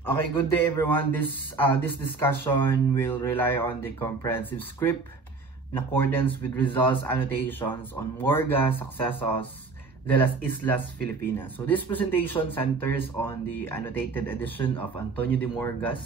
Okay, good day everyone. This discussion will rely on the comprehensive script in accordance with results annotations on Morga Sucesos de las Islas Filipinas. So this presentation centers on the annotated edition of Antonio de Morgas,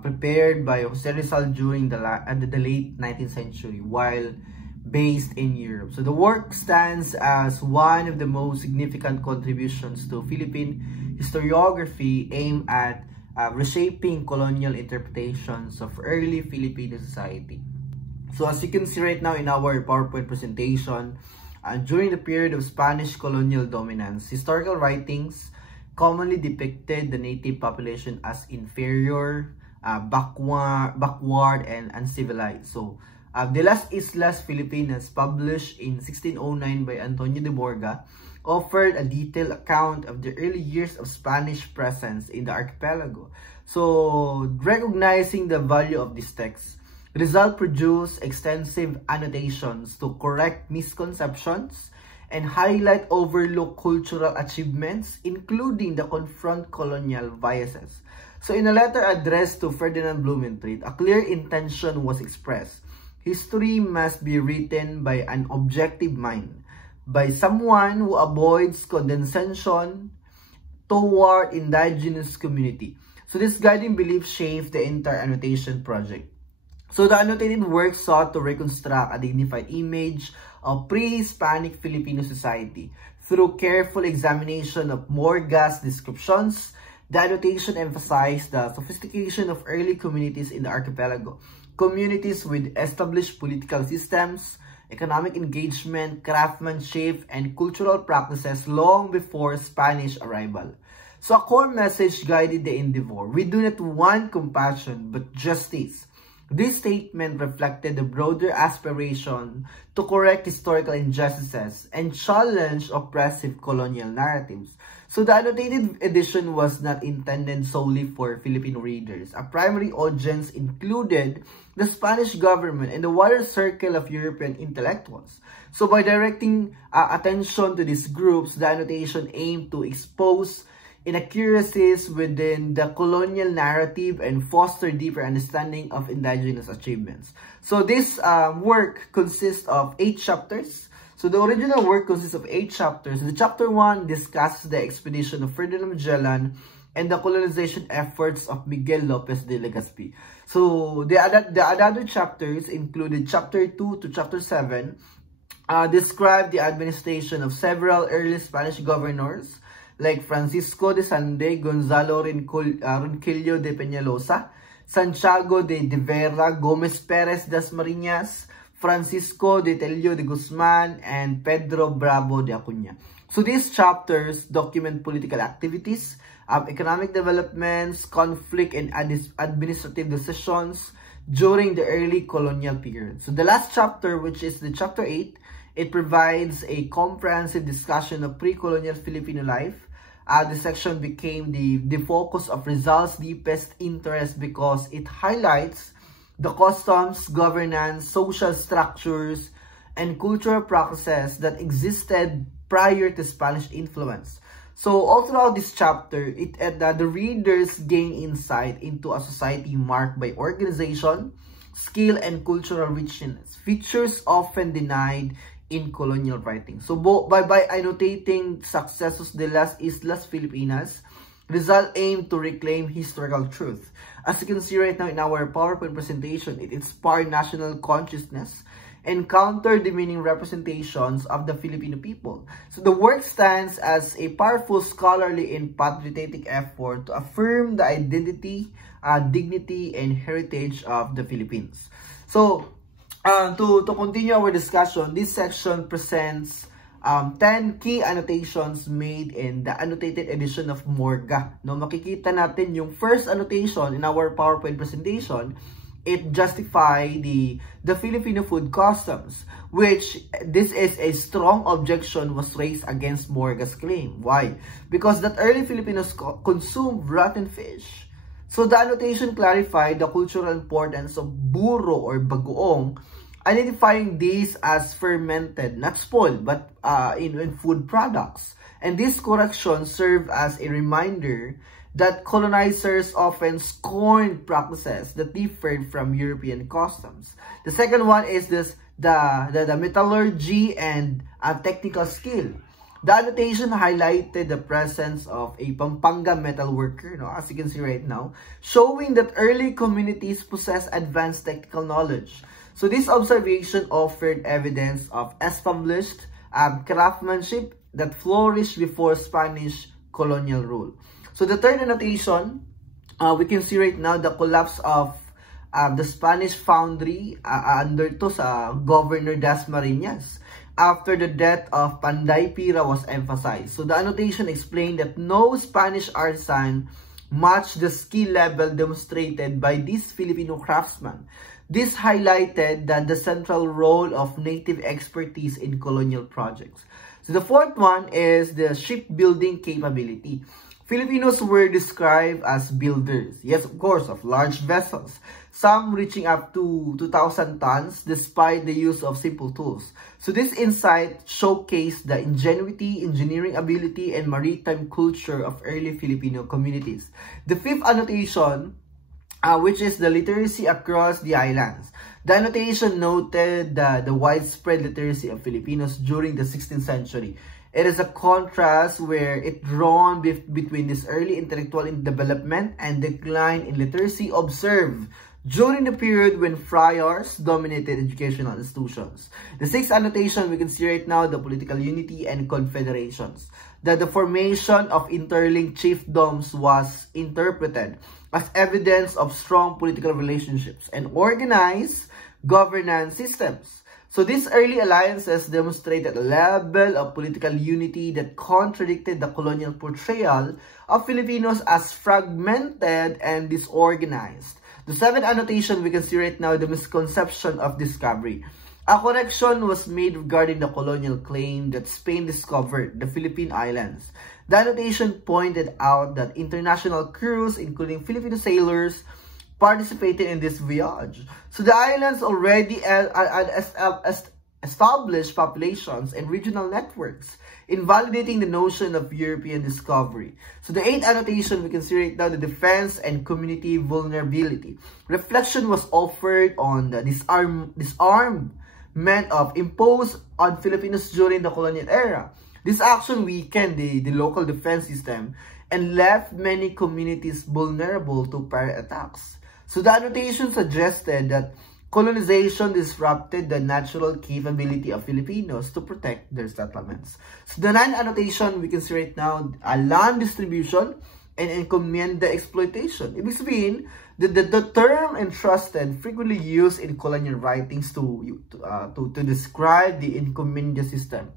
prepared by Jose Rizal during the late 19th century while based in Europe. So the work stands as one of the most significant contributions to Philippine historiography aimed at reshaping colonial interpretations of early Filipino society. So as you can see right now in our PowerPoint presentation, during the period of Spanish colonial dominance, historical writings commonly depicted the native population as inferior, backward, and uncivilized. So De las Islas Filipinas, published in 1609 by Antonio de Borga, offered a detailed account of the early years of Spanish presence in the archipelago. So, recognizing the value of this text, Rizal produced extensive annotations to correct misconceptions and highlight overlooked cultural achievements, including the confront colonial biases. So, in a letter addressed to Ferdinand Blumentritt, a clear intention was expressed. History must be written by an objective mind, by someone who avoids condescension toward indigenous community. So this guiding belief shaped the entire annotation project. So the annotated work sought to reconstruct a dignified image of pre-Hispanic Filipino society. Through careful examination of Morga's descriptions, the annotation emphasized the sophistication of early communities in the archipelago. Communities with established political systems, economic engagement, craftsmanship, and cultural practices long before Spanish arrival. So a core message guided the endeavor. We do not want compassion, but justice. This statement reflected the broader aspiration to correct historical injustices and challenge oppressive colonial narratives. So the annotated edition was not intended solely for Filipino readers. A primary audience included the Spanish government and the wider circle of European intellectuals. So by directing attention to these groups, the annotation aimed to expose inaccuracies within the colonial narrative and foster deeper understanding of indigenous achievements. So this work consists of 8 chapters. So the original work consists of 8 chapters. The chapter 1 discusses the expedition of Ferdinand Magellan and the colonization efforts of Miguel Lopez de Legazpi. So the other chapters included chapter 2 to chapter 7 describe the administration of several early Spanish governors like Francisco de Sande, Gonzalo Ronquillo de Peñalosa, Santiago de Vera, Gomez Perez das Marinas, Francisco de Tello de Guzman, and Pedro Bravo de Acuña. So these chapters document political activities, economic developments, conflict, and administrative decisions during the early colonial period. So the last chapter, which is the chapter 8, it provides a comprehensive discussion of pre-colonial Filipino life. This section became the focus of Rizal's deepest interest because it highlights the customs, governance, social structures, and cultural practices that existed prior to Spanish influence. So all throughout this chapter, the readers gain insight into a society marked by organization, skill, and cultural richness, features often denied in colonial writing. So by annotating Sucesos de las Islas Filipinas, Rizal aimed to reclaim historical truth. As you can see right now in our PowerPoint presentation, it inspired national consciousness and counter-demeaning representations of the Filipino people. So the work stands as a powerful scholarly and patriotic effort to affirm the identity, dignity, and heritage of the Philippines. So to continue our discussion, this section presents 10 key annotations made in the annotated edition of Morga. No, makikita natin yung first annotation in our PowerPoint presentation. It justified the Filipino food customs, which this is a strong objection was raised against Morga's claim. Why? Because that early Filipinos consumed rotten fish. So the annotation clarified the cultural importance of buro or bagoong, identifying these as fermented, not spoiled, but in food products. And this correction served as a reminder that colonizers often scorned practices that differed from European customs. The second one is the metallurgy and technical skill. The annotation highlighted the presence of a Pampanga metal worker, as you can see right now, showing that early communities possess advanced technical knowledge. So this observation offered evidence of established craftsmanship that flourished before Spanish colonial rule. So the third annotation, we can see right now the collapse of the Spanish foundry under Governor Dasmariñas after the death of Panday Pira was emphasized. So the annotation explained that no Spanish artisan matched the skill level demonstrated by these Filipino craftsmen. This highlighted the central role of native expertise in colonial projects. So the fourth one is the shipbuilding capability. Filipinos were described as builders, yes, of course, of large vessels, some reaching up to 2,000 tons despite the use of simple tools. So this insight showcased the ingenuity, engineering ability, and maritime culture of early Filipino communities. The fifth annotation, which is the literacy across the islands. The annotation noted the widespread literacy of Filipinos during the 16th century. It is a contrast where it drawn between this early intellectual development and decline in literacy observed during the period when friars dominated educational institutions. The sixth annotation we can see right now, the political unity and confederations. That the formation of interlinked chiefdoms was interpreted as evidence of strong political relationships and organized governance systems. So these early alliances demonstrated a level of political unity that contradicted the colonial portrayal of Filipinos as fragmented and disorganized. The seventh annotation we can see right now, the misconception of discovery. A correction was made regarding the colonial claim that Spain discovered the Philippine Islands. The annotation pointed out that international crews, including Filipino sailors, participated in this voyage. So the islands already established populations and regional networks, invalidating the notion of European discovery. So the eighth annotation we can see right now, the defense and community vulnerability. Reflection was offered on the disarmament of imposed on Filipinos during the colonial era. This action weakened the local defense system and left many communities vulnerable to pirate attacks. So the annotation suggested that colonization disrupted the natural capability of Filipinos to protect their settlements. So the ninth annotation we can see right now, land distribution and encomienda exploitation. Ibig sabihin, the term entrusted frequently used in colonial writings to describe the encomienda system.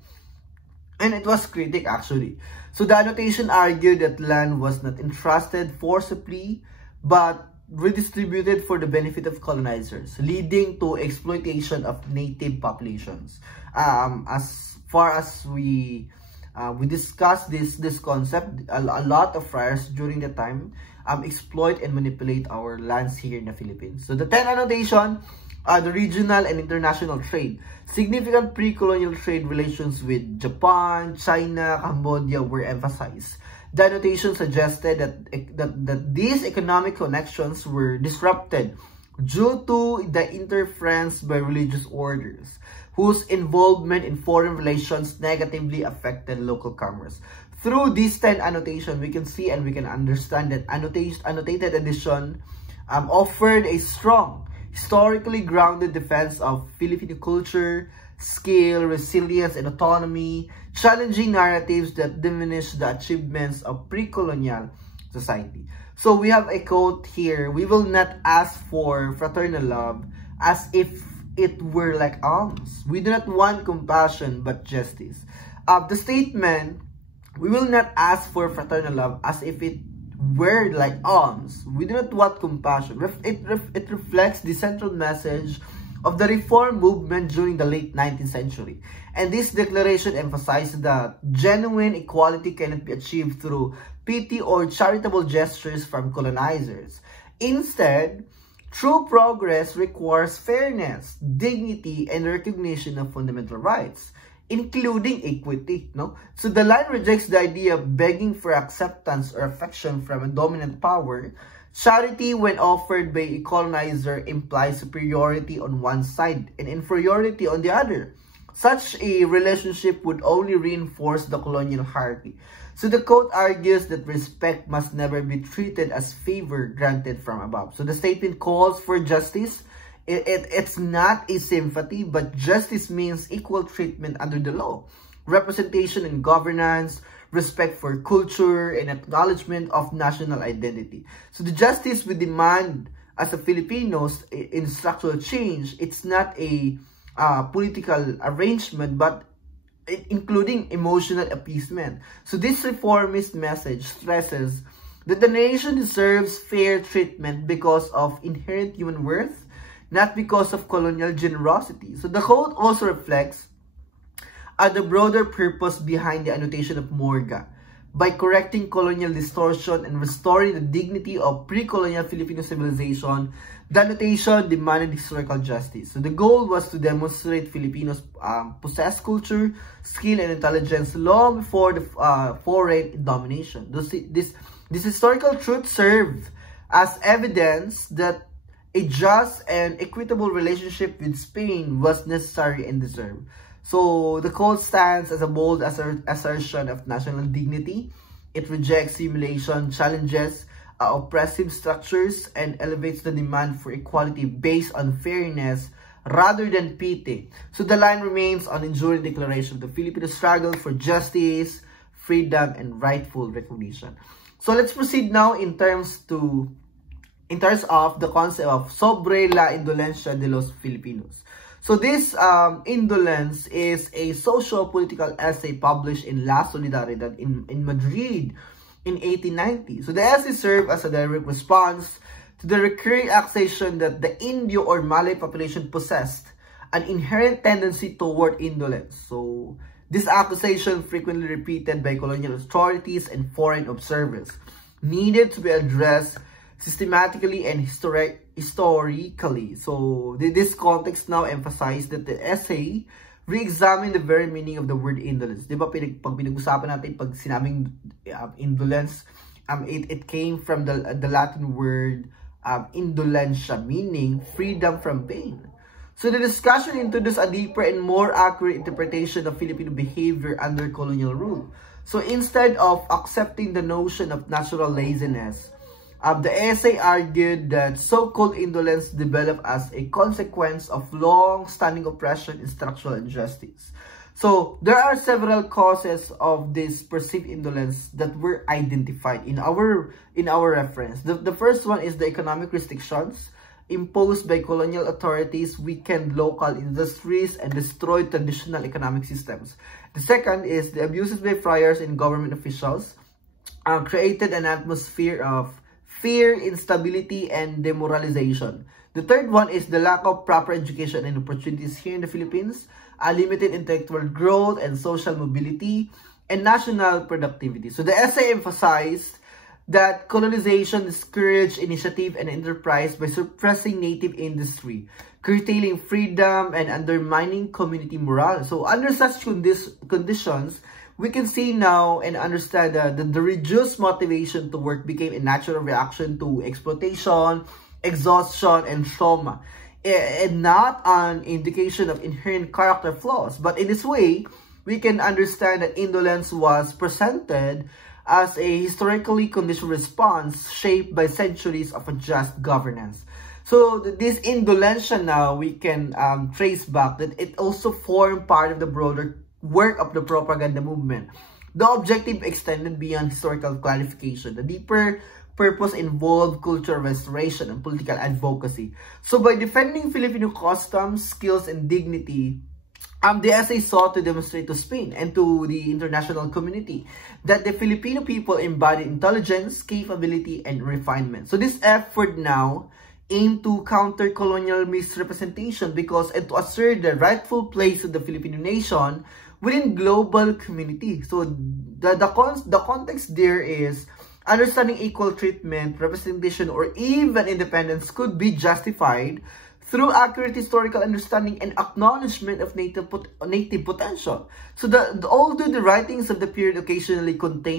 And it was critic actually. So the annotation argued that land was not entrusted forcibly, but redistributed for the benefit of colonizers, leading to exploitation of native populations. As far as we discussed this concept, a lot of friars during the time exploit and manipulate our lands here in the Philippines. So the 10th annotation, the regional and international trade. Significant pre-colonial trade relations with Japan, China, Cambodia were emphasized. The annotation suggested that these economic connections were disrupted due to the interference by religious orders, whose involvement in foreign relations negatively affected local commerce. Through this 10 annotation, we can see and we can understand that annotated edition offered a strong, historically grounded defense of Filipino culture, skill, resilience, and autonomy, challenging narratives that diminish the achievements of pre-colonial society. So we have a quote here, "We will not ask for fraternal love as if it were like alms. We do not want compassion but justice." The statement, "We will not ask for fraternal love as if it were like alms. We do not want compassion." It reflects the central message of the reform movement during the late 19th century. And this declaration emphasized that genuine equality cannot be achieved through pity or charitable gestures from colonizers. Instead, true progress requires fairness, dignity, and recognition of fundamental rights. including equity, no? So the line rejects the idea of begging for acceptance or affection from a dominant power. Charity, when offered by a colonizer, implies superiority on one side and inferiority on the other. Such a relationship would only reinforce the colonial hierarchy. So the quote argues that respect must never be treated as favor granted from above. So the statement calls for justice. It's not a sympathy, but justice means equal treatment under the law, representation and governance, respect for culture, and acknowledgement of national identity. So the justice we demand as a Filipinos in structural change, it's not a political arrangement, but including emotional appeasement. So this reformist message stresses that the nation deserves fair treatment because of inherent human worth, not because of colonial generosity. So the quote also reflects the broader purpose behind the annotation of Morga. By correcting colonial distortion and restoring the dignity of pre-colonial Filipino civilization, the annotation demanded historical justice. So the goal was to demonstrate Filipinos possess culture, skill, and intelligence long before the foreign domination. This historical truth served as evidence that a just and equitable relationship with Spain was necessary and deserved. So the code stands as a bold assertion of national dignity. It rejects simulation, challenges oppressive structures, and elevates the demand for equality based on fairness rather than pity. So the line remains an enduring declaration of the Filipino struggle for justice, freedom, and rightful recognition. So let's proceed now in terms of the concept of sobre la indolencia de los Filipinos. So this indolence is a social-political essay published in La Solidaridad in Madrid in 1890. So the essay served as a direct response to the recurring accusation that the Indio or Malay population possessed an inherent tendency toward indolence. So this accusation, frequently repeated by colonial authorities and foreign observers, needed to be addressed systematically and historically. So this context now emphasized that the essay re-examined the very meaning of the word indolence. Diba pag pinag-usapan natin pag sinabing indolence, it came from the Latin word indolentia, meaning freedom from pain. So the discussion introduced a deeper and more accurate interpretation of Filipino behavior under colonial rule. So instead of accepting the notion of natural laziness, the essay argued that so-called indolence developed as a consequence of long-standing oppression and structural injustice. So there are several causes of this perceived indolence that were identified in our reference. The first one is the economic restrictions imposed by colonial authorities, weakened local industries, and destroyed traditional economic systems. The second is the abuses by friars and government officials created an atmosphere of fear, instability, and demoralization. The third one is the lack of proper education and opportunities here in the Philippines, limited intellectual growth and social mobility, and national productivity. So the essay emphasized that colonization discouraged initiative and enterprise by suppressing native industry, curtailing freedom, and undermining community morale. So under such conditions, we can see now and understand that the reduced motivation to work became a natural reaction to exploitation, exhaustion, and trauma, and not an indication of inherent character flaws. But in this way, we can understand that indolence was presented as a historically conditioned response shaped by centuries of unjust governance. So this indolentia now, we can trace back that it also formed part of the broader work of the propaganda movement. The objective extended beyond historical clarification. The deeper purpose involved cultural restoration and political advocacy. So by defending Filipino customs, skills, and dignity, the essay sought to demonstrate to Spain and to the international community that the Filipino people embodied intelligence, capability, and refinement. So this effort now aimed to counter colonial misrepresentation and to assert the rightful place of the Filipino nation within global community. So the context there is understanding equal treatment, representation, or even independence could be justified through accurate historical understanding and acknowledgement of native potential. So although the writings of the period occasionally contain